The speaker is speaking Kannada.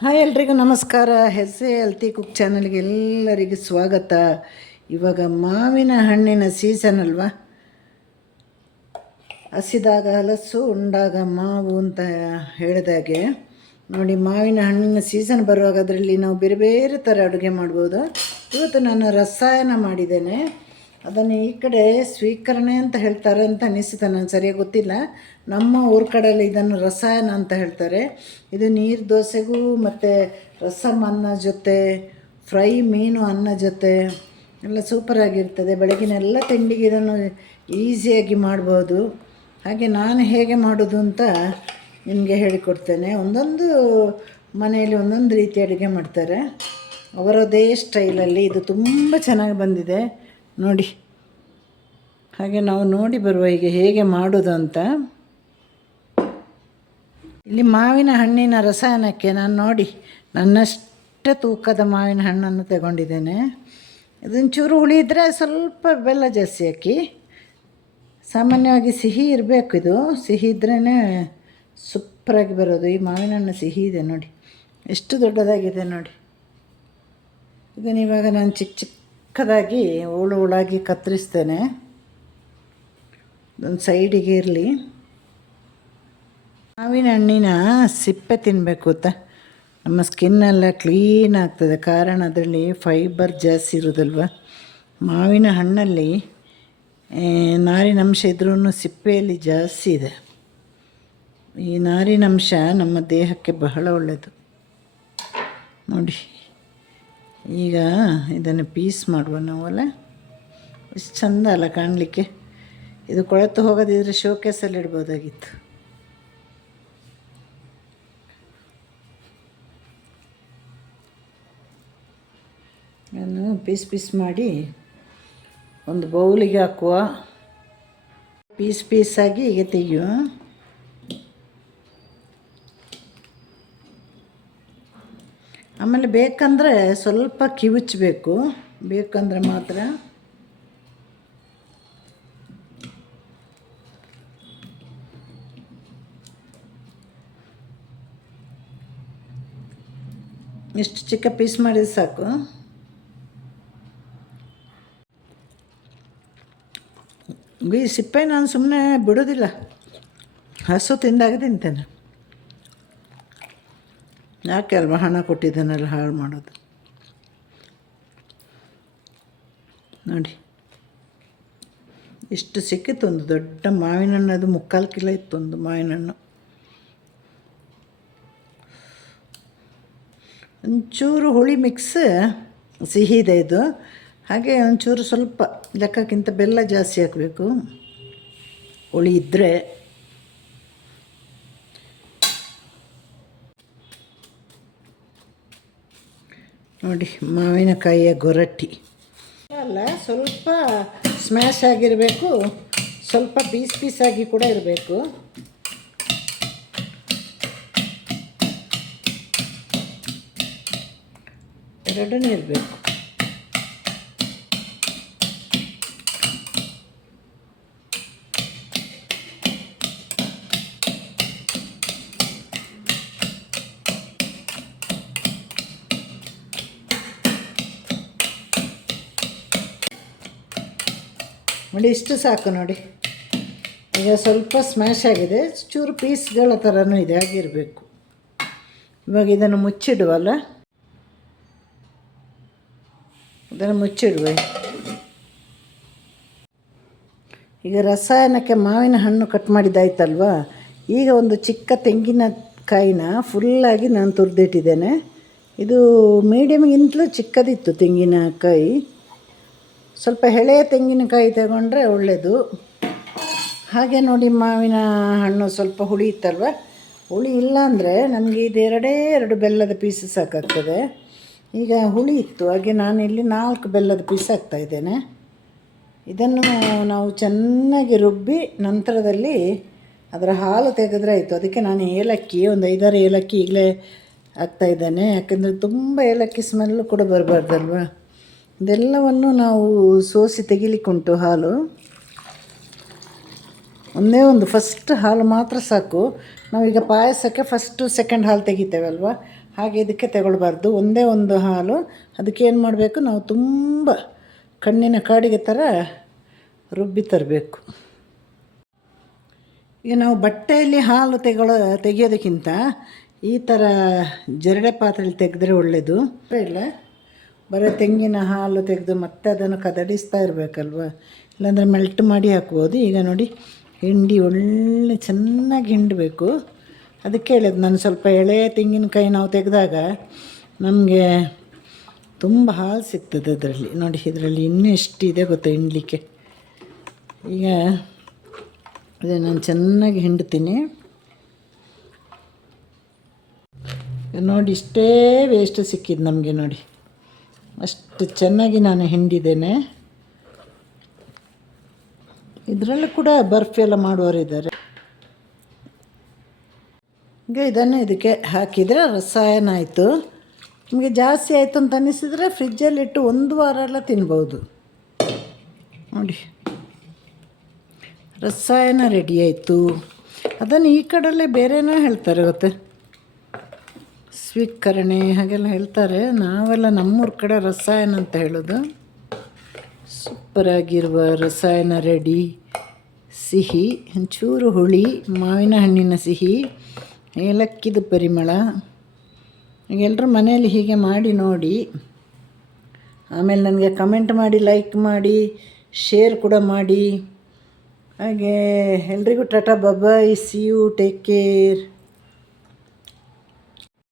ಹಾಯ್ ಎಲ್ರಿಗೂ ನಮಸ್ಕಾರ. ಹೆಲ್ತಿ ಕುಕ್ ಚಾನಲ್ಗೆ ಎಲ್ಲರಿಗೂ ಸ್ವಾಗತ. ಇವಾಗ ಮಾವಿನ ಹಣ್ಣಿನ ಸೀಸನ್ ಅಲ್ವಾ. ಹಸಿದಾಗ ಹಲಸು, ಉಂಡಾಗ ಮಾವು ಅಂತ ಹೇಳಿದಾಗೆ ನೋಡಿ, ಮಾವಿನ ಹಣ್ಣಿನ ಸೀಸನ್ ಬರುವಾಗ ಅದರಲ್ಲಿ ನಾವು ಬೇರೆ ಬೇರೆ ಥರ ಅಡುಗೆ ಮಾಡ್ಬೋದು. ಇವತ್ತು ನಾನು ರಸಾಯನ ಮಾಡಿದ್ದೇನೆ. ಅದನ್ನು ಈ ಕಡೆ ಸ್ವೀಕರಣೆ ಅಂತ ಹೇಳ್ತಾರೆ ಅಂತ ಅನಿಸುತ್ತೆ, ನನಗೆ ಸರಿಯಾಗಿ ಗೊತ್ತಿಲ್ಲ. ನಮ್ಮ ಊರ ಕಡೆಯಲ್ಲಿ ಇದನ್ನು ರಸಾಯನ ಅಂತ ಹೇಳ್ತಾರೆ. ಇದು ನೀರು ದೋಸೆಗೂ ಮತ್ತು ರಸಮ್ ಅನ್ನ ಜೊತೆ, ಫ್ರೈ ಮೀನು ಅನ್ನ ಜೊತೆ ಎಲ್ಲ ಸೂಪರಾಗಿರ್ತದೆ. ಬೆಳಗಿನೆಲ್ಲ ತಿಂಡಿಗೆ ಇದನ್ನು ಈಸಿಯಾಗಿ ಮಾಡ್ಬೋದು. ಹಾಗೆ ನಾನು ಹೇಗೆ ಮಾಡೋದು ಅಂತ ನಿಮಗೆ ಹೇಳಿಕೊಡ್ತೇನೆ. ಒಂದೊಂದು ಮನೆಯಲ್ಲಿ ಒಂದೊಂದು ರೀತಿ ಅಡುಗೆ ಮಾಡ್ತಾರೆ, ಅವರದೇ ಸ್ಟೈಲಲ್ಲಿ. ಇದು ತುಂಬ ಚೆನ್ನಾಗಿ ಬಂದಿದೆ ನೋಡಿ. ಹಾಗೆ ನಾವು ನೋಡಿ ಬರುವ ಈಗ ಹೇಗೆ ಮಾಡೋದು ಅಂತ. ಇಲ್ಲಿ ಮಾವಿನ ಹಣ್ಣಿನ ರಸಾಯನಕ್ಕೆ ನಾನು ನೋಡಿ ನನ್ನಷ್ಟೇ ತೂಕದ ಮಾವಿನ ಹಣ್ಣನ್ನು ತಗೊಂಡಿದ್ದೇನೆ. ಇದೊಂಚೂರು ಹುಳಿ ಇದ್ದರೆ ಸ್ವಲ್ಪ ಬೆಲ್ಲ ಜಾಸ್ತಿ ಹಾಕಿ. ಸಾಮಾನ್ಯವಾಗಿ ಸಿಹಿ ಇರಬೇಕು, ಇದು ಸಿಹಿ ಇದ್ರೇ ಸೂಪರಾಗಿ ಬರೋದು. ಈ ಮಾವಿನ ಹಣ್ಣು ಸಿಹಿ ಇದೆ ನೋಡಿ, ಎಷ್ಟು ದೊಡ್ಡದಾಗಿದೆ ನೋಡಿ. ಇದನ್ನು ಇವಾಗ ನಾನು ಚಿಕ್ಕದಾಗಿ ಹೋಳಾಗಿ ಕತ್ತರಿಸ್ತೇನೆ. ಒಂದು ಸೈಡಿಗೆ ಇರಲಿ. ಮಾವಿನ ಹಣ್ಣಿನ ಸಿಪ್ಪೆ ತಿನ್ನಬೇಕು ಅಂತ ನಮ್ಮ ಸ್ಕಿನ್ನೆಲ್ಲ ಕ್ಲೀನ್ ಆಗ್ತದೆ. ಕಾರಣ ಅದರಲ್ಲಿ ಫೈಬರ್ ಜಾಸ್ತಿ ಇರೋದಲ್ವ. ಮಾವಿನ ಹಣ್ಣಲ್ಲಿ ನಾರಿನಂಶ ಇದ್ರೂ ಸಿಪ್ಪೆಯಲ್ಲಿ ಜಾಸ್ತಿ ಇದೆ. ಈ ನಾರಿನಂಶ ನಮ್ಮ ದೇಹಕ್ಕೆ ಬಹಳ ಒಳ್ಳೆಯದು ನೋಡಿ. ಈಗ ಇದನ್ನು ಪೀಸ್ ಮಾಡುವ ನಾವಲ್ಲ. ಎಷ್ಟು ಚಂದ ಅಲ್ಲ ಕಾಣಲಿಕ್ಕೆ. ಇದು ಕೊಳೆತು ಹೋಗೋದಿದ್ರೆ ಶೋಕೇಸಲ್ಲಿ ಇಡ್ಬೋದಾಗಿತ್ತು. ನಾನು ಪೀಸ್ ಮಾಡಿ ಒಂದು ಬೌಲಿಗೆ ಹಾಕುವ. ಪೀಸಾಗಿ ಈಗ ತೆಗೆಯುವ. ಆಮೇಲೆ ಬೇಕಂದರೆ ಸ್ವಲ್ಪ ಕಿವುಚಬೇಕು, ಬೇಕಂದರೆ ಮಾತ್ರ. ಇಷ್ಟು ಚಿಕ್ಕ ಪೀಸ್ ಮಾಡಿದ್ರೆ ಸಾಕು. ಈ ಸಿಪ್ಪೆ ನಾನು ಸುಮ್ಮನೆ ಬಿಡೋದಿಲ್ಲ, ಹಸು ತಿಂದಾಗ ತಿಂತೇನೆ. ಯಾಕೆ ಅಲ್ವಾ ಹಣ ಕೊಟ್ಟಿದ್ದಾನೆಲ್ಲ ಹಾಳು ಮಾಡೋದು. ನೋಡಿ ಇಷ್ಟು ಸಿಕ್ಕಿತ್ತು. ಒಂದು ದೊಡ್ಡ ಮಾವಿನ ಹಣ್ಣು, ಅದು 3/4 ಕಿಲೋ ಇತ್ತು ಒಂದು ಮಾವಿನ ಹಣ್ಣು. ಒಂಚೂರು ಹುಳಿ ಮಿಕ್ಸ್ ಸಿಹಿ ಇದೆ ಇದು. ಹಾಗೆ ಒಂಚೂರು ಸ್ವಲ್ಪ ಲೆಕ್ಕಕ್ಕಿಂತ ಬೆಲ್ಲ ಜಾಸ್ತಿ ಹಾಕಬೇಕು, ಹುಳಿ ಇದ್ದರೆ. ನೋಡಿ ಮಾವಿನಕಾಯಿಯ ಗೊರಟ್ಟಿ ಅಲ್ಲ, ಸ್ವಲ್ಪ ಸ್ಮ್ಯಾಶ್ ಆಗಿರಬೇಕು, ಸ್ವಲ್ಪ ಪೀಸಾಗಿ ಕೂಡ ಇರಬೇಕು. ಎರಡನೇ ಇರಬೇಕು. ನೋಡಿ ಇಷ್ಟು ಸಾಕು ನೋಡಿ. ಈಗ ಸ್ವಲ್ಪ ಸ್ಮ್ಯಾಶ್ ಆಗಿದೆ, ಚೂರು ಪೀಸ್ಗಳ ಥರನೂ ಇದೆ, ಆಗಿರಬೇಕು. ಇವಾಗ ಇದನ್ನು ಮುಚ್ಚಿಡುವಲ್ಲ, ಇದನ್ನು ಮುಚ್ಚಿಡುವೆ. ಈಗ ರಸಾಯನಕ್ಕೆ ಮಾವಿನ ಹಣ್ಣು ಕಟ್ ಮಾಡಿದ್ದಾಯ್ತಲ್ವ. ಈಗ ಒಂದು ಚಿಕ್ಕ ತೆಂಗಿನಕಾಯಿನ ಫುಲ್ಲಾಗಿ ನಾನು ತುರಿದಿಟ್ಟಿದ್ದೇನೆ. ಇದು ಮೀಡಿಯಮ್ಗಿಂತಲೂ ಚಿಕ್ಕದಿತ್ತು ತೆಂಗಿನಕಾಯಿ. ಸ್ವಲ್ಪ ಎಳೆಯ ತೆಂಗಿನಕಾಯಿ ತಗೊಂಡ್ರೆ ಒಳ್ಳೆಯದು. ಹಾಗೆ ನೋಡಿ, ಮಾವಿನ ಹಣ್ಣು ಸ್ವಲ್ಪ ಹುಳಿ ಇತ್ತಲ್ವ. ಹುಳಿ ಇಲ್ಲ ಅಂದರೆ ನಮಗೆ ಇದು ಎರಡು ಬೆಲ್ಲದ ಪೀಸ್ ಸಾಕಾಗ್ತದೆ. ಈಗ ಹುಳಿ ಇತ್ತು, ಹಾಗೆ ನಾನು ಇಲ್ಲಿ 4 ಬೆಲ್ಲದ ಪೀಸ್ ಹಾಕ್ತಾಯಿದ್ದೇನೆ. ಇದನ್ನು ನಾವು ಚೆನ್ನಾಗಿ ರುಬ್ಬಿ ನಂತರದಲ್ಲಿ ಅದರ ಹಾಲು ತೆಗೆದ್ರೆ ಆಯಿತು. ಅದಕ್ಕೆ ನಾನು ಏಲಕ್ಕಿ ಒಂದು 5-6 ಏಲಕ್ಕಿ ಈಗಲೇ ಹಾಕ್ತಾಯಿದ್ದೇನೆ. ಯಾಕೆಂದರೆ ತುಂಬ ಏಲಕ್ಕಿ ಸ್ಮೆಲ್ಲು ಕೂಡ ಬರಬಾರ್ದಲ್ವ. ಇದೆಲ್ಲವನ್ನು ನಾವು ಸೋಸಿ ತೆಗಿಲಿಕ್ಕುಂಟು ಹಾಲು. ಒಂದೇ ಒಂದು ಫಸ್ಟ್ ಹಾಲು ಮಾತ್ರ ಸಾಕು. ನಾವೀಗ ಪಾಯಸಕ್ಕೆ ಫಸ್ಟು ಸೆಕೆಂಡ್ ಹಾಲು ತೆಗಿತೇವಲ್ವ, ಹಾಗೆ ಇದಕ್ಕೆ ತಗೊಳ್ಬಾರ್ದು. ಒಂದೇ ಒಂದು ಹಾಲು. ಅದಕ್ಕೆ ಏನು ಮಾಡಬೇಕು, ನಾವು ತುಂಬ ಕಣ್ಣಿನ ಕಾಡಿಗೆ ಥರ ರುಬ್ಬಿ ತರಬೇಕು. ಈಗ ನಾವು ಬಟ್ಟೆಯಲ್ಲಿ ಹಾಲು ತೆಗೆಯೋದಕ್ಕಿಂತ ಈ ಥರ ಜರಡೆ ಪಾತ್ರೆಯಲ್ಲಿ ತೆಗೆದ್ರೆ ಒಳ್ಳೆಯದು. ಇಲ್ಲ ಬರೀ ತೆಂಗಿನ ಹಾಲು ತೆಗೆದು ಮತ್ತೆ ಅದನ್ನು ಕದಡಿಸ್ತಾ ಇರಬೇಕಲ್ವ, ಇಲ್ಲಾಂದರೆ ಮೆಲ್ಟ್ ಮಾಡಿ ಹಾಕ್ಬೋದು. ಈಗ ನೋಡಿ ಹಿಂಡಿ ಒಳ್ಳೆ ಚೆನ್ನಾಗಿ ಹಿಂಡಬೇಕು. ಅದಕ್ಕೆ ಹೇಳಿದ್ದು ನಾನು, ಸ್ವಲ್ಪ ಎಳೆ ತೆಂಗಿನಕಾಯಿ ನಾವು ತೆಗೆದಾಗ ನಮಗೆ ತುಂಬ ಹಾಲು ಸಿಗ್ತದೆ ಅದರಲ್ಲಿ. ನೋಡಿ ಇದರಲ್ಲಿ ಇನ್ನೂ ಎಷ್ಟಿದೆ ಗೊತ್ತಾ ಹಿಂಡಲಿಕ್ಕೆ. ಈಗ ಅದೇ ನಾನು ಚೆನ್ನಾಗಿ ಹಿಂಡ್ತೀನಿ. ನೋಡಿ ಇಷ್ಟೇ ವೇಸ್ಟ್ ಸಿಕ್ಕಿದ್ದು ನಮಗೆ. ನೋಡಿ ಅಷ್ಟು ಚೆನ್ನಾಗಿ ನಾನು ಹಿಂಡಿದ್ದೇನೆ. ಇದರಲ್ಲೂ ಕೂಡ ಬರ್ಫಿ ಎಲ್ಲ ಮಾಡುವವರಿದ್ದಾರೆ. ಈಗ ಇದನ್ನು ಇದಕ್ಕೆ ಹಾಕಿದರೆ ರಸಾಯನ ಆಯಿತು. ನಿಮಗೆ ಜಾಸ್ತಿ ಆಯಿತು ಅಂತ ಅನ್ನಿಸಿದರೆ ಫ್ರಿಜ್ಜಲ್ಲಿಟ್ಟು 1 ವಾರ ಎಲ್ಲ ತಿನ್ಬೋದು. ನೋಡಿ ರಸಾಯನ ರೆಡಿ ಆಯಿತು. ಅದನ್ನು ಈ ಕಡೆಯಲ್ಲೇ ಬೇರೆನೋ ಹೇಳ್ತಾರೆ ಗೊತ್ತೆ, ಸ್ವೀಕರಣೆ ಹಾಗೆಲ್ಲ ಹೇಳ್ತಾರೆ. ನಾವೆಲ್ಲ ನಮ್ಮೂರ ಕಡೆ ರಸಾಯನ ಅಂತ ಹೇಳೋದು. ಸೂಪರಾಗಿರುವ ರಸಾಯನ ರೆಡಿ. ಸಿಹಿ, ಒಂಚೂರು ಹುಳಿ, ಮಾವಿನ ಹಣ್ಣಿನ ಸಿಹಿ, ಏಲಕ್ಕಿದು ಪರಿಮಳ. ಎಲ್ಲರೂ ಮನೆಯಲ್ಲಿ ಹೀಗೆ ಮಾಡಿ ನೋಡಿ. ಆಮೇಲೆ ನನಗೆ ಕಮೆಂಟ್ ಮಾಡಿ, ಲೈಕ್ ಮಾಡಿ, ಶೇರ್ ಕೂಡ ಮಾಡಿ. ಹಾಗೆ ಎಲ್ರಿಗೂ ಟಾಟಾ ಬಾಯ್, ಸಿ ಯು, ಟೇಕ್ ಕೇರ್.